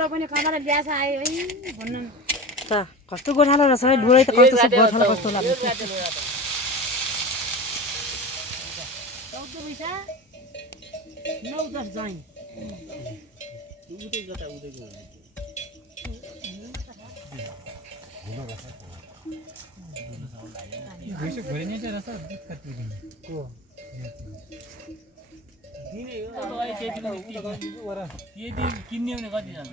गोरा पनि खबर ल्याछ आयो है भन्न त कस्तो गोठालो रहेछ है लुरै त कस्तो छ गोठालो कस्तो लाग्छ 14 पैसा 9-10 जाइन उतै जता उतैको भैँसी घोरी नै रहेछ दुध कति दिने को दिने हो यदि किन्ने भने कति जान्छ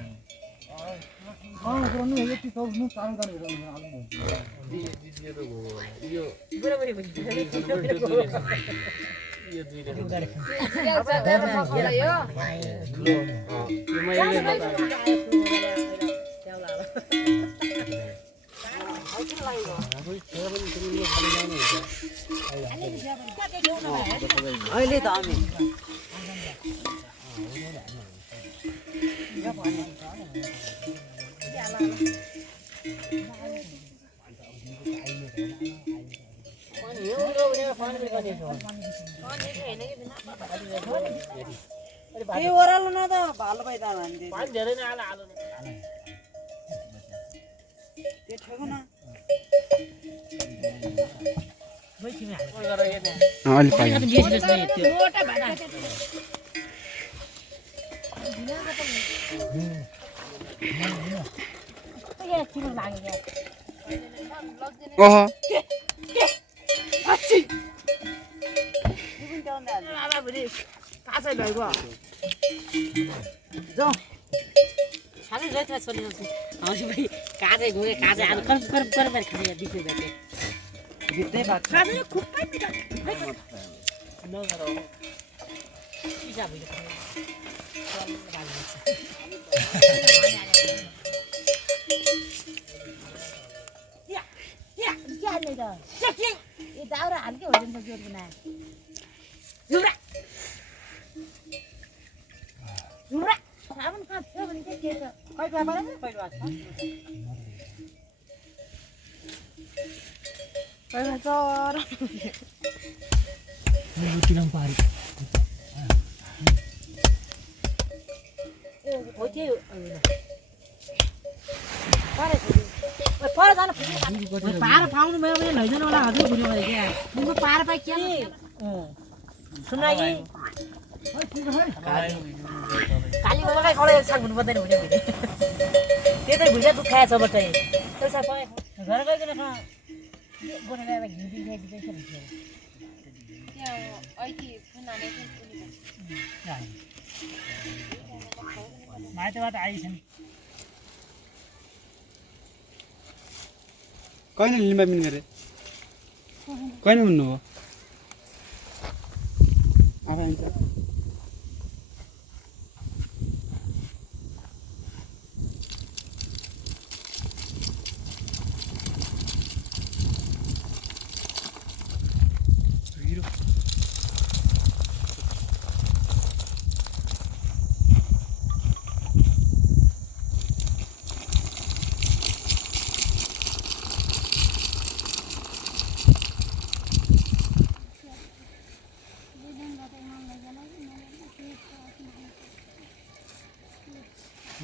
गर्नु यति सक्नु काम गरेर आलु भन्छ दिने त हो यो बराबरी भयो यो दुईले अहिले त हामी यो ओरालो न त भालो पाइ त भन्थे पानी धेरै नै आला आलो त्यो ठेको न अलि पाइ मोटा भाडा या किन लाग्यो ओहो अच्छी आला भरि कासै भएको जाऊ सालै जोइ थाहा छोरी जाउँछु हजुर भाइ काजै गयो काजै आलु कर खाने दिसै जाते भित्रै भात काजै खुबै मिठो नगरौ पिसा भइयो ये दाउरा हाल्के हो जान्छ जोर बना जुरा जुरा साबुन खान्छ भने के छ खै बाबा पहिलो आज पहिला चरा लुटिरम पारी हो के पर जान पार पाउनु भयो भने लैजानु होला हजुर घुर्यो भने क्या मुखो पार पाइ के सुनाइ काली बाबालाई खडा एक साग हुनु पर्दैन भुट्यो भने त्यतै भुइँचा दुखाएछ बटै त्यो साग पाए घर गइकन खा गोरा ल्याएर घिउ दिन्छ त्यो ऐति सुनाले माइतबाट आइछन् कहिले लिम्बा मिन गरे कहिले भन्नु हो अब आइन्छ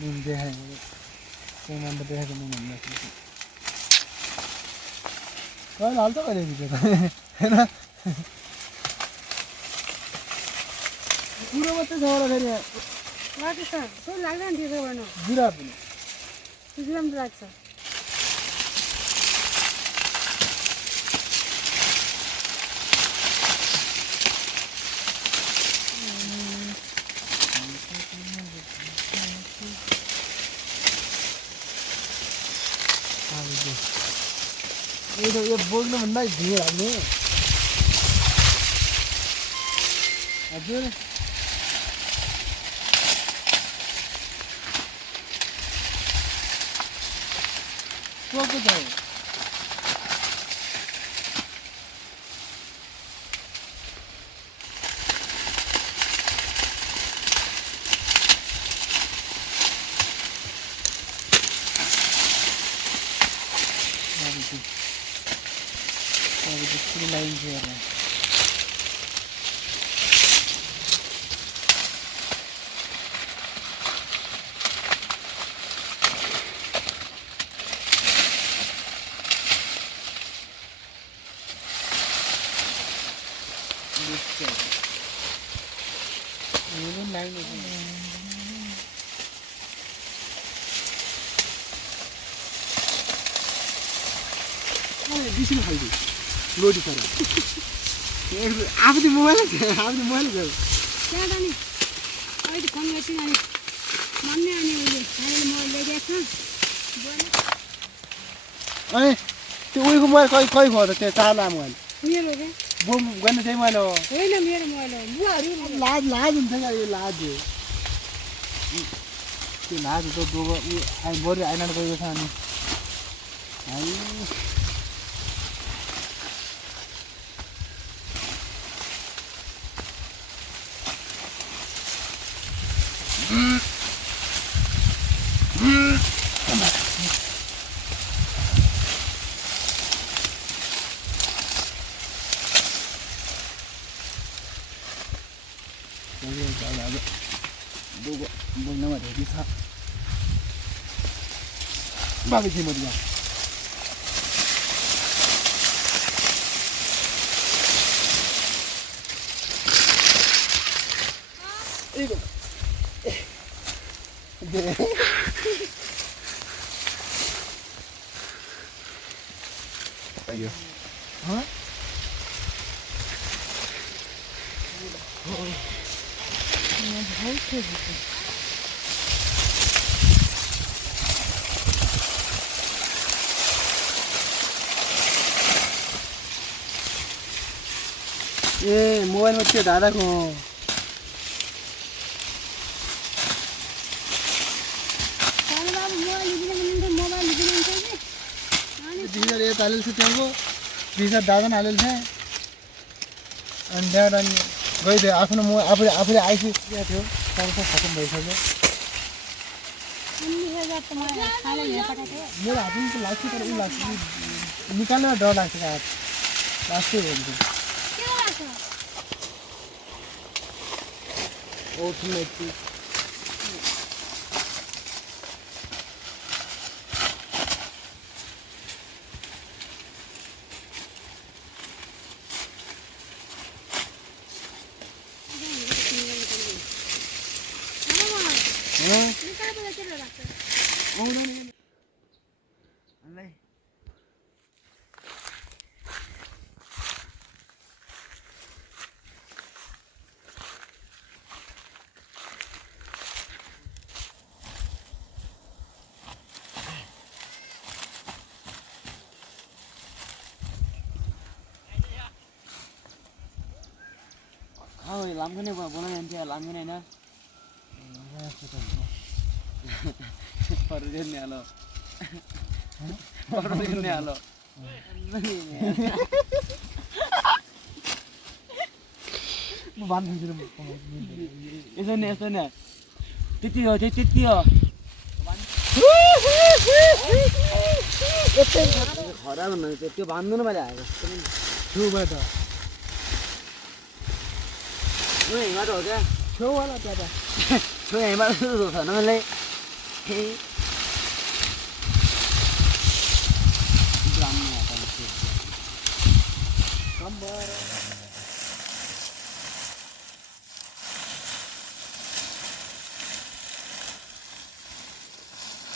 मुन देखाएको त्यो नम्बर देखाएको मुन भन्नु कहिले हाल्छ कहिले भिडियो त होइन पुरो मात्रै छ होला फेरि लाग्छ सर त्यो लाग्दैन त्यसो गर्नु जिरा पनि एकदम लाग्छ यो बोक्नु भन्दा भिड हाल्ने हजुर को जाऊ लाइन चाहिँ हेर्नु बिसिन खाल्दी लोडी तर आफ्नो मोबाइल आफ्नो मोबाइल गयो त्यहाँ जाने अहिले फोन गर्छु अनि मम्मी अनि उसले नानीले मोबाइल ल्याइदिएको छ अनि त्यो उहीको मोबाइल कहीँ भयो त त्यो चारला मोबाइल मेरो के बोम गर्न चाहिँ मोबाइल हो होइन मेरो मोबाइल हो बुवाहरू लाज हुन्छ क्या यो लाज हो त्यो लाज त दोगो बरु आइना गएको छ अनि दोगो बोल्नमा धेरै छ बाबु चाहिँ मरिया अयो ए मोबाइलमा त्यो दादाको बिजर यता हालेको छु त्यहाँको बिजर दादा पनि हालेको थिएँ अनि त्यहाँबाट अनि गइदियो आफ्नो म आफूले आइसकेको थियो पैसा खतम भइसक्यो मेरो हातमा त लाग्छ तर ऊ लाग्छ निकाल्न डर लाग्छ क्या हात लास्टै हुन्छ ultimately लामो नै बोला जान्छ लामो नै हैन परदेन नि हालो परदेन नि हालो म बान दिन्छु यसो नि त्यति हो खराब हुनु त्यो बान्नु न मैले आएको छेउबाट यहीँबाट हो क्या छेउवाला दादा यहीँबाट छ न मैले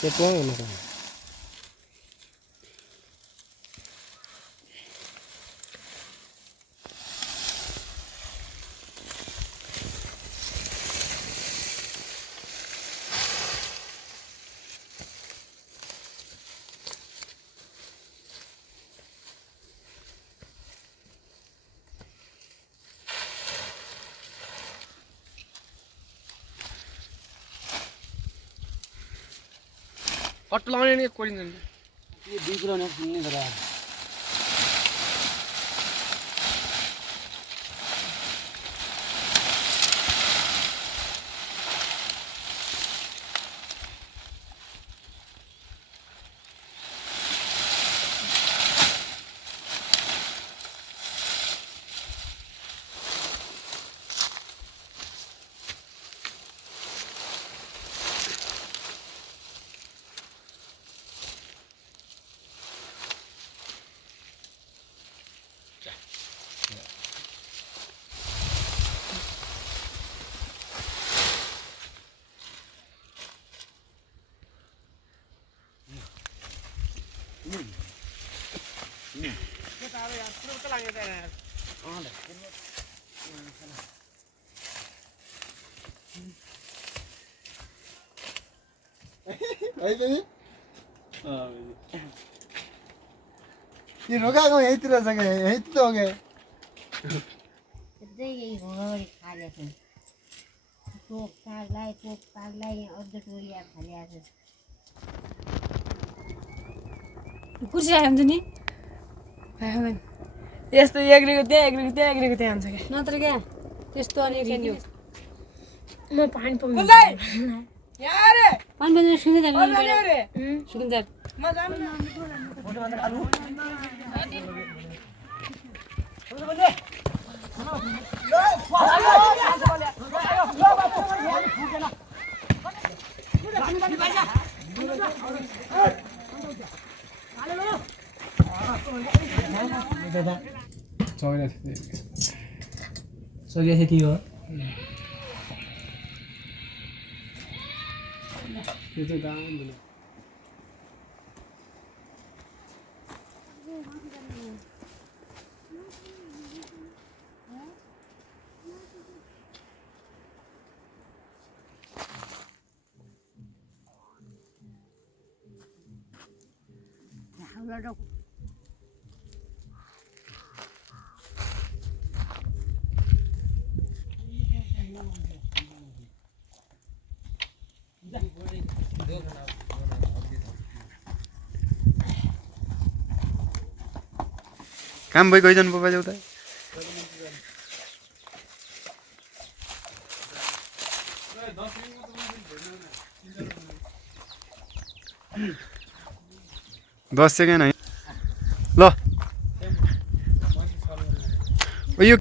त्यो कहाँ हुनु त लाउने नि कोरिन्छ यो 2 किलो ने सुन्ने जरा है पनि यो रोकाको यहीँतिर छ क्या यहीँ त हो क्या यही घोडा खाले छ टोक तागलाई अझ टोरिया खालिया छ कुर्सी आयो हुन्छ नि यस्तो एग्रेको त्यहाँ एग्रेको त्यहाँ एग्रेको त्यहाँ हुन्छ क्या नत्र क्या त्यस्तो अनि रेडियो म पानी पाउनु पानी बजेर सुन्दै जानु सुकिन्छ सकिया त्यति हो यो चाहिँ दाम दिनु काम भइ गइजानु बाबा उता दस सेकेन्ड है ल यो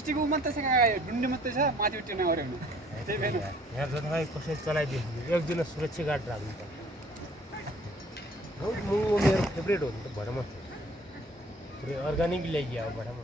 स्टिकको मात्रै छ ढुन्डी मात्रै छ माथि उठ्न अरे हुनु त्यही भएन यहाँ जति कसैले चलाइदियो एक दिन सुरक्षा गार्ड राख्नु पर्छ मेरो फेभरेट हो नि त भरमा अर्ग्यानिक ल्याइदियो अब भरमा